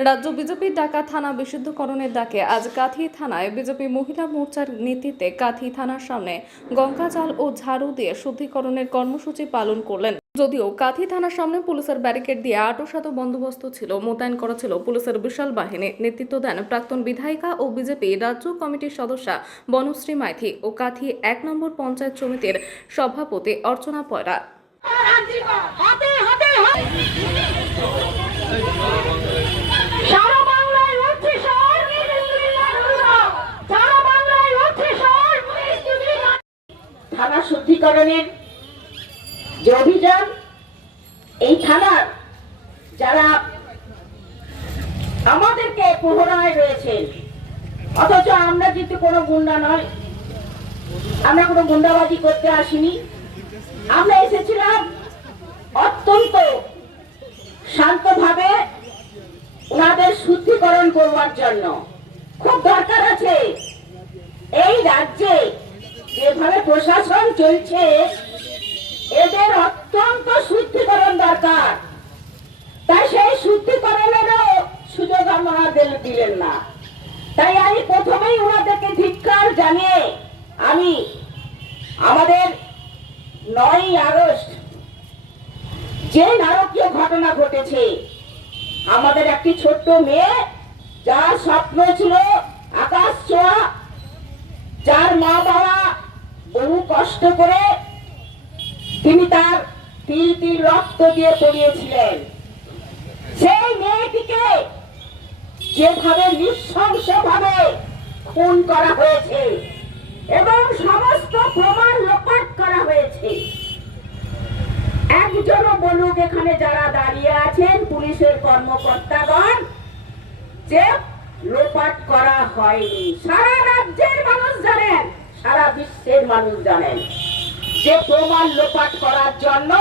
রাজ্য বিজেপির ডাকা থানা বিশুদ্ধকরণের ডাকে আজ কাথি থানায় বিজেপি মহিলা মোর্চার নেতৃত্বে কাথি থানার সামনে গঙ্গা জাল ও ঝাড়ু দিয়ে শুদ্ধিকরণের কর্মসূচি পালন করলেন। যদিও কাথি থানার সামনে পুলিশের ব্যারিকেড দিয়ে আটোসাটো বন্দোবস্ত ছিল, মোতায়েন করা ছিল পুলিশের বিশাল বাহিনী। নেতৃত্ব দেন প্রাক্তন বিধায়িকা ও বিজেপি রাজ্য কমিটির সদস্যা বনশ্রী মাইথি ও কাথি এক নম্বর পঞ্চায়েত সমিতির সভাপতি অর্চনা পয়রা। যে অভিযান, এই থানার যারা আমাদেরকে প্রহরায় রয়েছেন, অথচ আমরা কিন্তু কোনো গুন্ডা নয়, আমরা কোনো গুন্ডাবাজি করতে আসিনি। আমরা এসেছিলাম অত্যন্ত শান্তভাবে ওনাদের শুদ্ধিকরণ করবার জন্য। খুব দরকার আছে। এই রাজ্যে যেভাবে প্রশাসন চলছে এদের অত্যন্ত শুদ্ধিকরণ দরকার। তাই সেই শুদ্ধিকরণেরও সুযোগ আপনারা দিলেন না। তাই আমি প্রথমেই ওনাদেরকে ধিক্কার জানিয়ে আমি আমাদের নয় আগস্ট যে নারকীয় ঘটনা ঘটেছে, আমাদের একটি ছোট্ট মেয়ে, যার স্বপ্ন ছিল আকাশ ছোঁয়া, যার মা বাবা বহু কষ্ট করে তিনি তার তিল তিল রক্ত দিয়ে পড়িয়েছিলেন। সেই মেয়েটিকে যেভাবে নৃশংসভাবে খুন করা হয়েছে এবং সমস্ত প্রমাণ লোপাট করা হয়েছে। একজনও বলুক এখানে যারা দাঁড়িয়ে আছেন, পুলিশের কর্মকর্তাগণ, যে লোপাট করা হয়নি। সারা রাজ্যের মানুষ জানেন, সারা বিশ্বের মানুষ জানেন। যে প্রমাণ লোপাট করার জন্য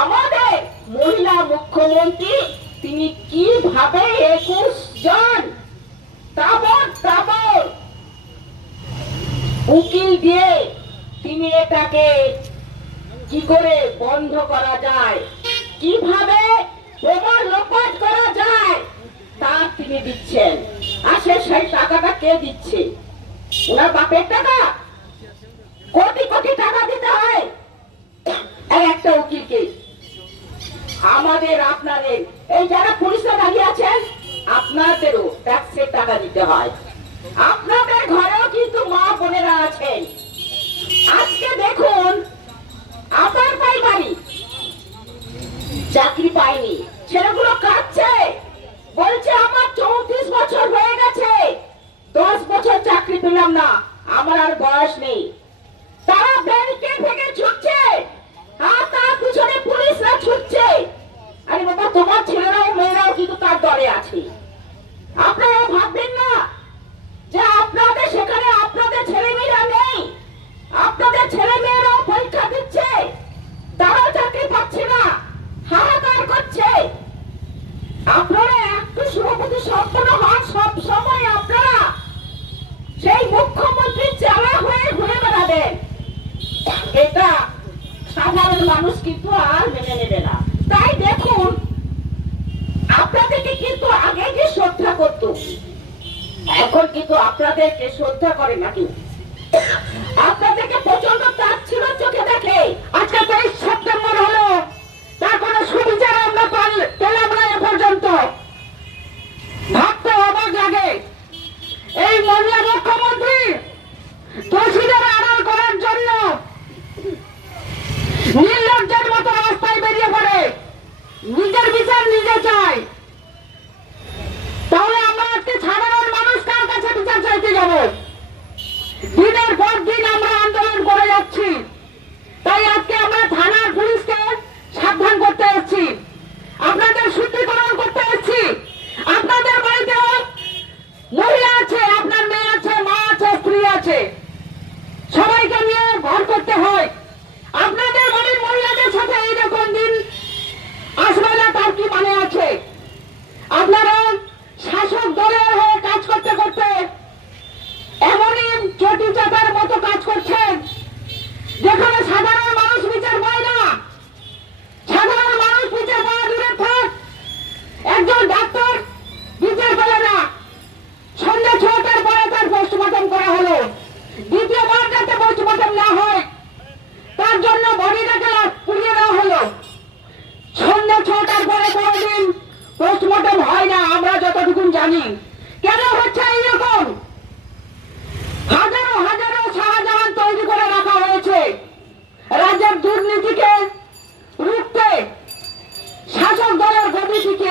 আমাদের মহিলা মুখ্যমন্ত্রী, তিনি কীভাবে একুশ জন উকিল দিয়ে তিনি এটাকে কি করে বন্ধ করা যায়, কীভাবে প্রমাণ লোপাট করা যায়, তা তিনি দিচ্ছেন। আর সে সেই টাকাটা কে দিচ্ছে? ওনার বাপের টাকা? কোটি কোটি টাকা দিতে হয়। এক একটা উকিলকে। আমাদের আপনাদের এই যারা পুলিশে দাঁড়িয়ে আছেন আপনাদেরও ট্যাক্সের টাকা দিতে হয়। আপনাদের ঘরেও কিন্তু মা বোনেরা আছেন। আজকে দেখুন আপনার পাই বাড়ি চাকরি পাইনি। ছেলেগুলো কাঁদছে। বলছে, আমার চৌত্রিশ বছর হয়ে গেছে। দশ বছর চাকরি পেলাম না। আমার আর বয়স নেই। তারা ব্যারিকেড থেকে ছুটছে। আর তার পিছনে পুলিশরা ছুটছে। আরে বাবা, তোমার ছেলেরাও, মেয়েরাও কিন্তু তার দলে আছে। আপনারা ভাববেন না যে আপনাদের সেখানে আপনাদের ছেলে মেয়েরা নেই আপনাদের ছেলে মেয়েরাও পরীক্ষা দিচ্ছে তারাও চাকরি পাচ্ছে না হাহাকার করছে আপনারা একটু সভাপতি সম্পন্ন হন সব সময় আপনারা সেই মুখ্যমন্ত্রী চালা হয়ে ঘুরে বেড়াবেন এটা সাধারণ মানুষ কিন্তু আর মেনে নেবে না তাই দেখুন আপনাদেরকে কিন্তু আগে যে শ্রদ্ধা করতো। এখন কিন্তু আপনাদেরকে শ্রদ্ধা করে নাকি? আপনাদেরকে প্রচণ্ড তার ছিল চোখে দেখে। আজকে তেইশ সাদা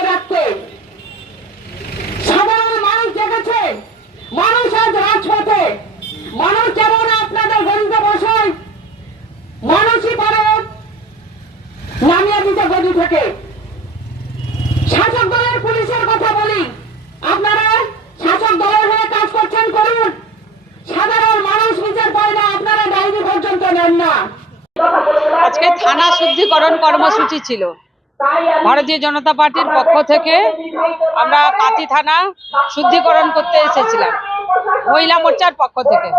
রাখতে সাধারণ মানুষ দেখেছে মানুষ আজ রাজপথে। মানুষ যেমন আপনাদের গদিতে বসে মানুষই পারে নামিয়ে দিতে গদি থেকে। শাসক দলের পুলিশের কথা বলি। আপনারা শাসক দলের হয়ে কাজ করছেন, করুন। সাধারণ মানুষ নিজের পায় না আপনারা ডাইনি পর্যন্ত নেন না। আজকে থানা শুদ্ধিকরণ কর্মসূচি ছিল। ভারতীয় জনতা পার্টির পক্ষ থেকে আমরা কাতি থানা শুদ্ধিকরণ করতে এসেছিলাম। মহিলা মোর্চার পক্ষ থেকে।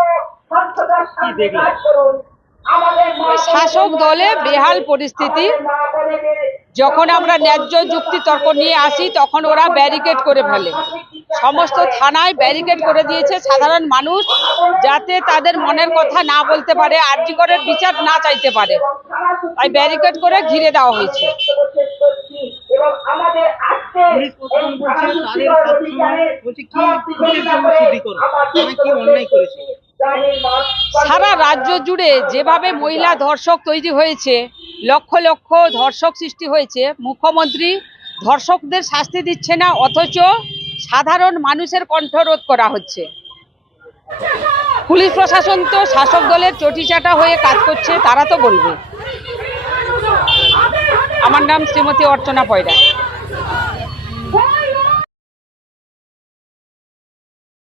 শাসক দলে বেহাল পরিস্থিতি। যখন আমরা ন্যায্য যুক্তি তর্ক নিয়ে আসি তখন ওরা ব্যারিকেড করে ফেলে। সমস্ত থানায় ব্যারিকেড করে দিয়েছে সাধারণ মানুষ যাতে তাদের মনের কথা না বলতে পারে আর্যিকরের বিচার না চাইতে পারে। তাই ব্যারিকেড করে ঘিরে দেওয়া হয়েছে। কি অন্যায় করেছে? সারা রাজ্য জুড়ে যেভাবে মহিলা ধর্ষক তৈরি হয়েছে, লক্ষ লক্ষ ধর্ষক সৃষ্টি হয়েছে, মুখ্যমন্ত্রী ধর্ষকদের শাস্তি দিচ্ছে না, অথচ সাধারণ মানুষের কণ্ঠরোধ করা হচ্ছে। পুলিশ প্রশাসন তো শাসক দলের চটিচাটা হয়ে কাজ করছে, তারা তো বলবে। আমার নাম শ্রীমতী অর্চনা পয়রা।